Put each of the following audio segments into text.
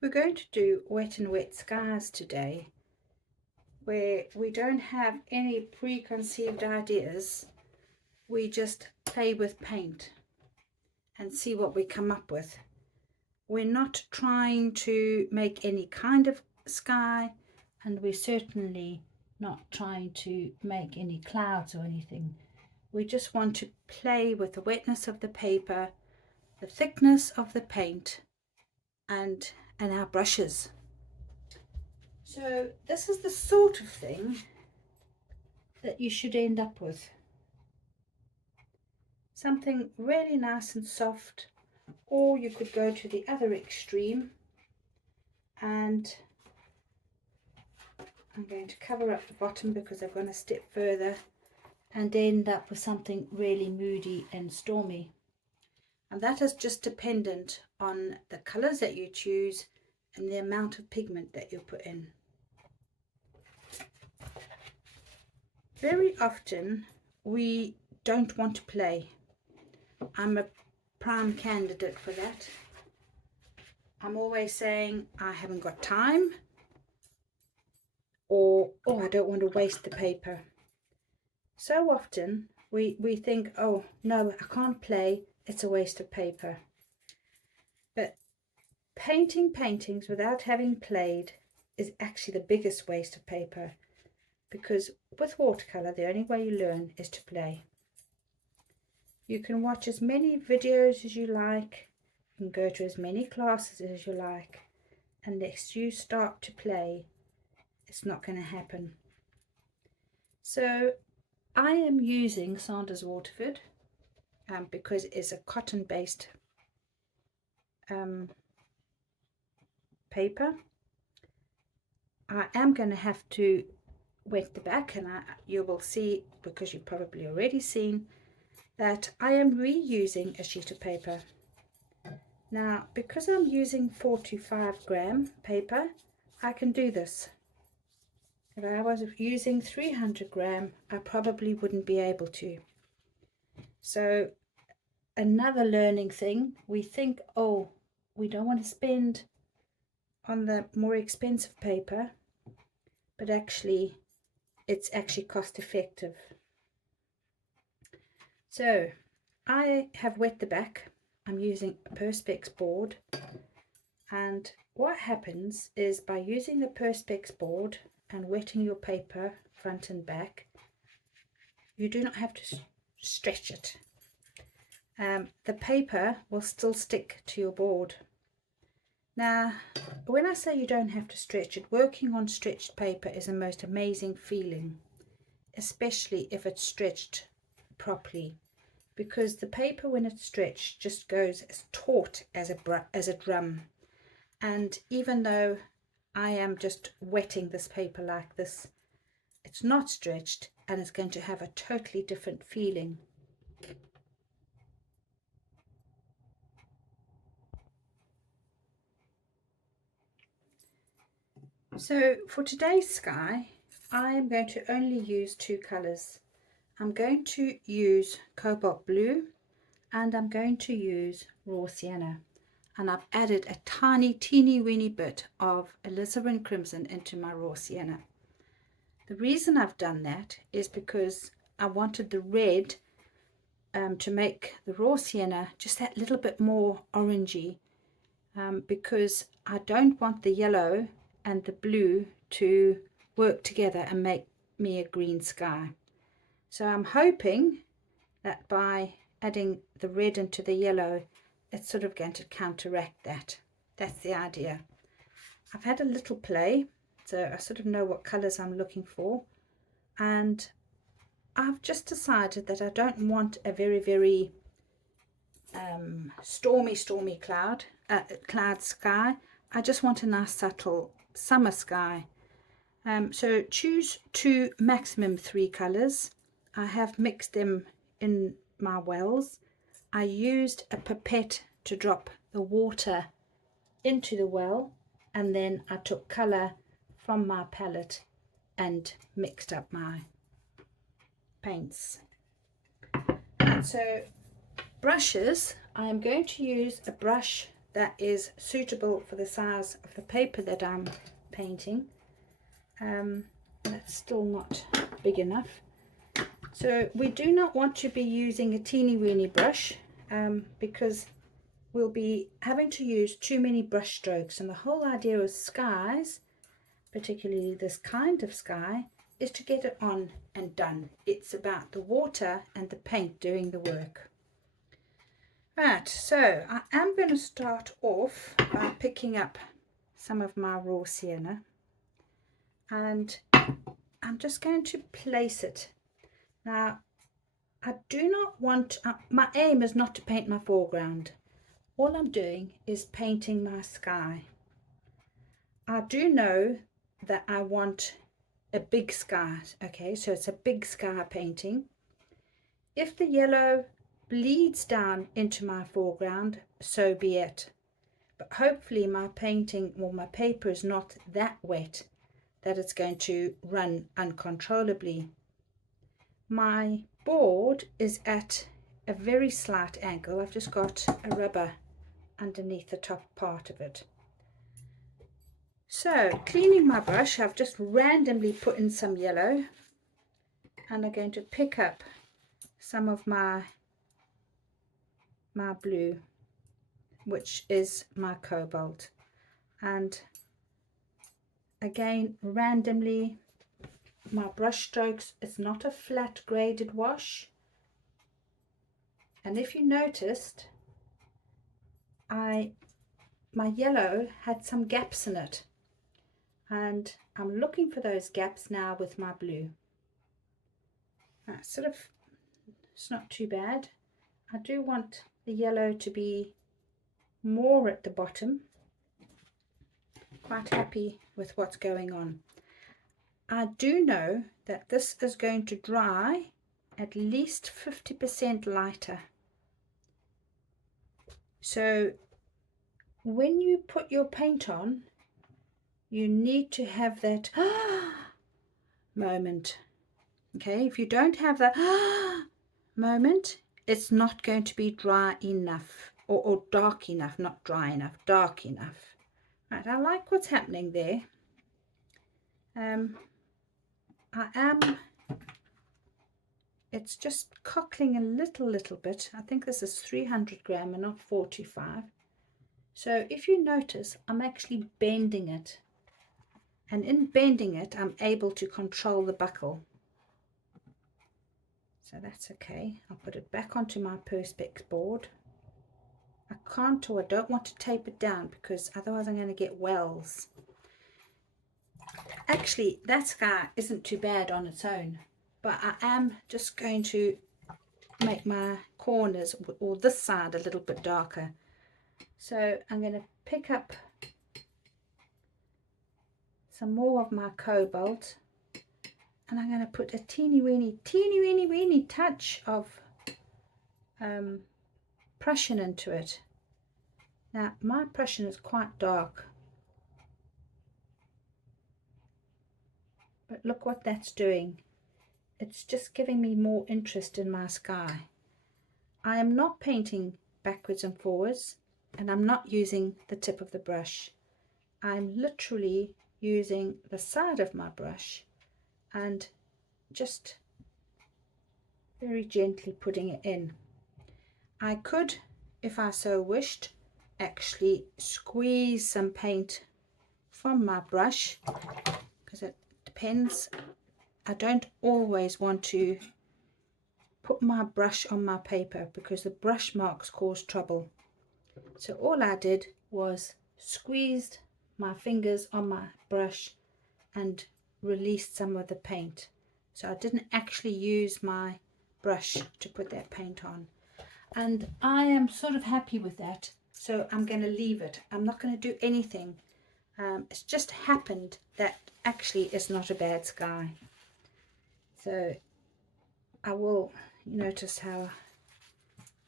We're going to do wet and wet skies today, where we don't have any preconceived ideas. We just play with paint and see what we come up with. We're not trying to make any kind of sky, and we're certainly not trying to make any clouds or anything. We just want to play with the wetness of the paper, the thickness of the paint, and our brushes. So this is the sort of thing that you should end up with. Something really nice and soft, or you could go to the other extreme, and I'm going to cover up the bottom because I'm going to step further and end up with something really moody and stormy. And that is just dependent on the colors that you choose and the amount of pigment that you put in. Very often we don't want to play. I'm a prime candidate for that. I'm always saying I haven't got time, or oh, I don't want to waste the paper. So often we think, oh no, I can't play, it's a waste of paper. But painting paintings without having played is actually the biggest waste of paper, because with watercolor the only way you learn is to play. You can watch as many videos as you like, you can go to as many classes as you like, unless you start to play, it's not going to happen. So I am using Sanders Waterford because it's a cotton based paper. I am going to have to wet the back, and you will see, because you've probably already seen, that I am reusing a sheet of paper. Now, because I'm using 4 to 5 gram paper, I can do this. If I was using 300 gram, I probably wouldn't be able to. So another learning thing, we think, oh, we don't want to spend on the more expensive paper, but actually it's actually cost effective. So I have wet the back. I'm using a Perspex board, and what happens is, by using the Perspex board and wetting your paper front and back, you do not have to stretch it. The paper will still stick to your board. Now, when I say you don't have to stretch it, working on stretched paper is the most amazing feeling, especially if it's stretched properly, because the paper, when it's stretched, just goes as taut as a drum. And even though I am just wetting this paper like this, it's not stretched, and it's going to have a totally different feeling. So for today's sky, I am going to only use 2 colors. I'm going to use cobalt blue, and I'm going to use raw sienna, and I've added a tiny teeny weeny bit of alizarin crimson into my raw sienna. The reason I've done that is because I wanted the red to make the raw sienna just that little bit more orangey, because I don't want the yellow and the blue to work together and make me a green sky. So I'm hoping that by adding the red into the yellow, it's sort of going to counteract that. That's the idea. I've had a little play, so I sort of know what colors I'm looking for, and I've just decided that I don't want a very stormy cloud sky. I just want a nice subtle summer sky. So choose 2, maximum 3 colors. I have mixed them in my wells. I used a pipette to drop the water into the well, and then I took color from my palette and mixed up my paints. And so brushes, I am going to use a brush that is suitable for the size of the paper that I'm painting. That's still not big enough. So we do not want to be using a teeny weeny brush because we'll be having to use too many brush strokes, and the whole idea of skies, particularly this kind of sky, is to get it on and done. It's about the water and the paint doing the work. Right, so I am going to start off by picking up some of my raw sienna, and I'm just going to place it. Now, I do not want, my aim is not to paint my foreground. All I'm doing is painting my sky. I do know that I want a big sky, okay, so it's a big sky painting. If the yellow bleeds down into my foreground, so be it. But hopefully my painting or my paper is not that wet that it's going to run uncontrollably. My board is at a very slight angle. I've just got a rubber underneath the top part of it. So cleaning my brush, I've just randomly put in some yellow, and I'm going to pick up some of my blue, which is my cobalt, and again randomly. My brush strokes, it's not a flat graded wash, and if you noticed, my yellow had some gaps in it, and I'm looking for those gaps now with my blue. It's not too bad. I do want the yellow to be more at the bottom. Quite happy with what's going on. I do know that this is going to dry at least 50% lighter. So when you put your paint on, you need to have that moment. Okay, if you don't have that moment, it's not going to be dry enough, or dark enough, not dry enough, dark enough. Right, I like what's happening there. It's just cockling a little bit. I think this is 300 gram and not 45. So if you notice, I'm actually bending it, and in bending it I'm able to control the buckle. So that's okay. I'll put it back onto my Perspex board. I can't, or I don't want to tape it down, because otherwise I'm going to get wells. Actually, that sky isn't too bad on its own, but I am just going to make my corners, or this side, a little bit darker. So I'm going to pick up some more of my cobalt, and I'm going to put a teeny weeny touch of Prussian into it. Now my Prussian is quite dark, but look what that's doing. It's just giving me more interest in my sky. I am not painting backwards and forwards, and I'm not using the tip of the brush. I'm literally using the side of my brush and just very gently putting it in. I could, if I so wished, actually squeeze some paint from my brush, because it depends. I don't always want to put my brush on my paper because the brush marks cause trouble. So all I did was squeezed my fingers on my brush and released some of the paint. So I didn't actually use my brush to put that paint on, and I am sort of happy with that. So I'm going to leave it. I'm not going to do anything. It's just happened that actually it's not a bad sky. So I will notice how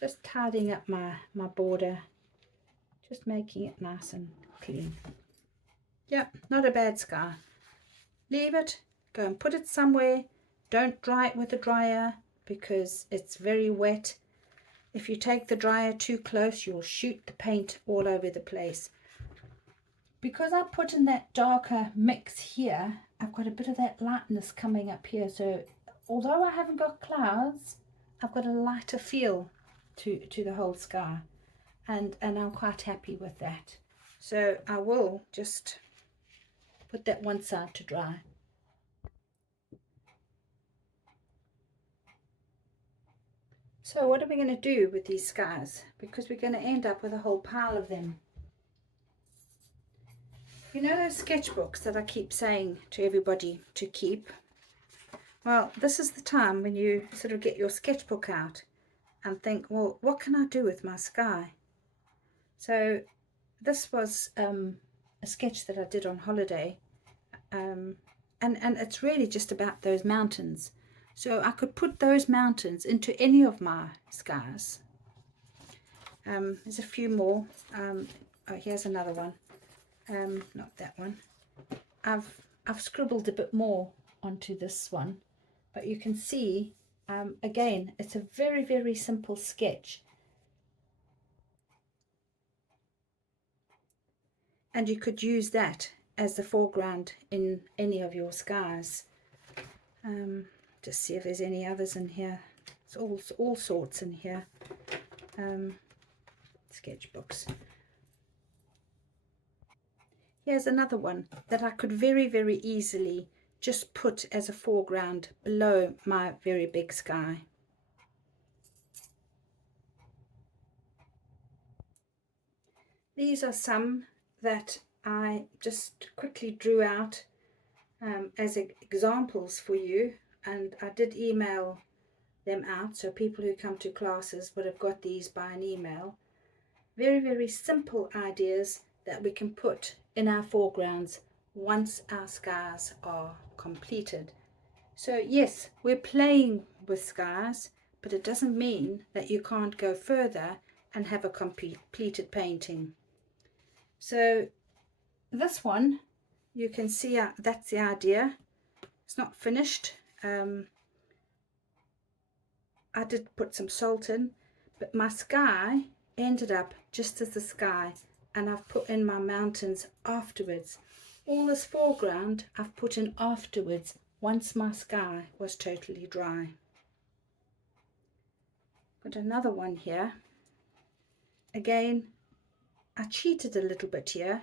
just tidying up my border, just making it nice and clean. Yeah, not a bad sky. Leave it, go and put it somewhere. Don't dry it with a dryer because it's very wet. If you take the dryer too close, you'll shoot the paint all over the place. Because I put in that darker mix here, I've got a bit of that lightness coming up here. So although I haven't got clouds, I've got a lighter feel to the whole sky. And I'm quite happy with that. So I will just put that one side to dry. So what are we going to do with these skies? Because we're going to end up with a whole pile of them. You know those sketchbooks that I keep saying to everybody to keep? Well, this is the time when you sort of get your sketchbook out and think, well, what can I do with my sky? So this was a sketch that I did on holiday, and it's really just about those mountains. So I could put those mountains into any of my skies. There's a few more. Oh, here's another one. Not that one. I've scribbled a bit more onto this one, but you can see again, it's a very, very simple sketch. And you could use that as the foreground in any of your skies. Just see if there's any others in here. It's all sorts in here. Sketchbooks. Here's another one that I could very, very easily just put as a foreground below my very big sky. These are some that I just quickly drew out as examples for you, and I did email them out, so people who come to classes would have got these by an email. Very, very simple ideas that we can put in our foregrounds once our skies are completed. So yes, we're playing with skies, but it doesn't mean that you can't go further and have a completed painting. So this one, you can see that's the idea. It's not finished. I did put some salt in, but my sky ended up just as the sky, and I've put in my mountains afterwards. All this foreground I've put in afterwards once my sky was totally dry. Got another one here. Again, I cheated a little bit here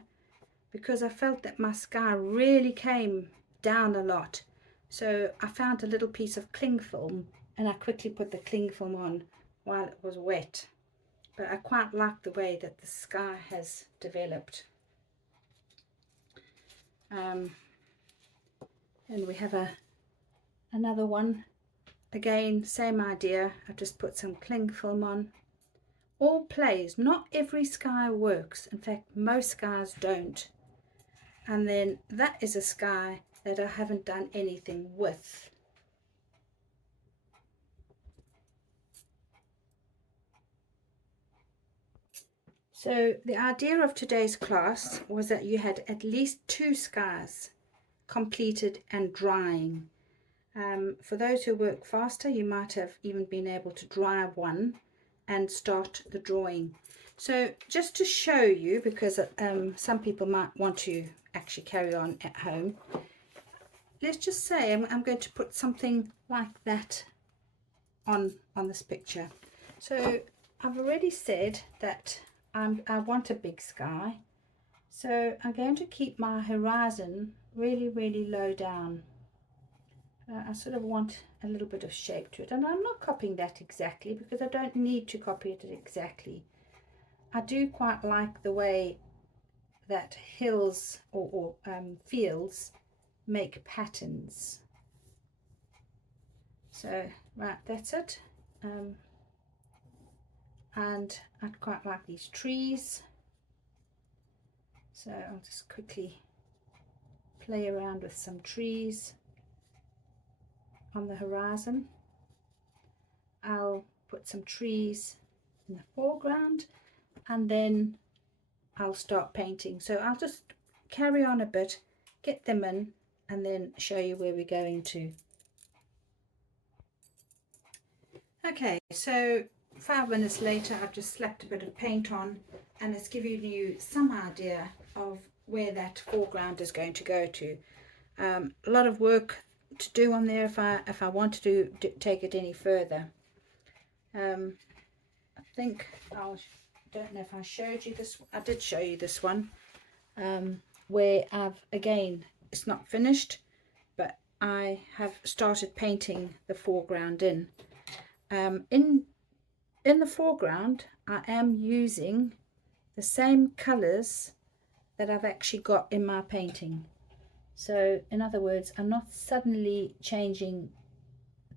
because I felt that my sky really came down a lot. So I found a little piece of cling film and I quickly put the cling film on while it was wet. But I quite like the way that the sky has developed. And we have another one. Again, same idea. I just put some cling film on. All plays. Not every sky works. In fact, most skies don't. And then that is a sky that I haven't done anything with. So the idea of today's class was that you had at least 2 skies completed and drying. For those who work faster, you might have even been able to dry one and start the drawing. So just to show you, because some people might want to actually carry on at home, let's just say I'm going to put something like that on this picture. So I've already said that I want a big sky, so I'm going to keep my horizon really, really low down. I sort of want a little bit of shape to it, and I'm not copying that exactly because I don't need to copy it exactly. I do quite like the way that hills or fields make patterns. So right, that's it. And I'd quite like these trees, so I'll just quickly play around with some trees on the horizon. I'll put some trees in the foreground and then I'll start painting. So I'll just carry on a bit, get them in, and then show you where we're going to. Okay, so 5 minutes later, I've just slapped a bit of paint on, and it's giving you some idea of where that foreground is going to go to. A lot of work to do on there if I want to take it any further. I think don't know if I showed you this. I did show you this one, where again, it's not finished, but I have started painting the foreground in. In the foreground, I am using the same colours that I've actually got in my painting. So in other words, I'm not suddenly changing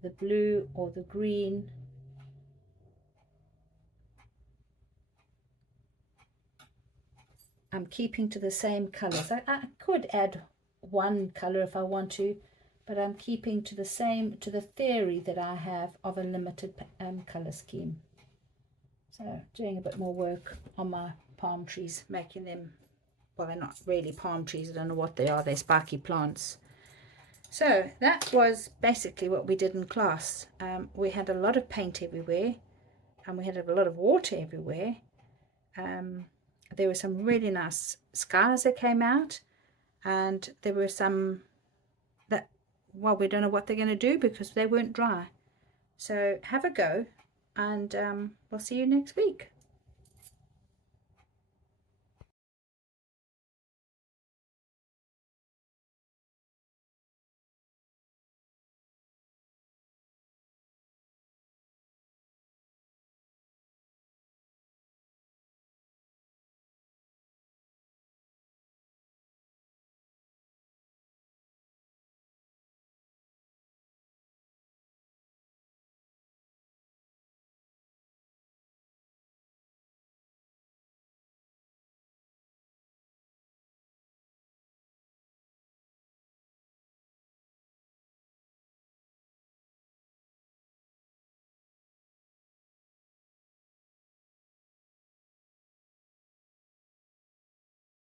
the blue or the green. I'm keeping to the same colours. I could add one colour if I want to, but I'm keeping to the theory that I have of a limited colour scheme. So doing a bit more work on my palm trees, making them, well, they're not really palm trees, I don't know what they are, they're spiky plants. So that was basically what we did in class. We had a lot of paint everywhere, and we had a lot of water everywhere. There were some really nice skies that came out, and there were some that, well, we don't know what they're going to do because they weren't dry. So have a go, and we'll see you next week.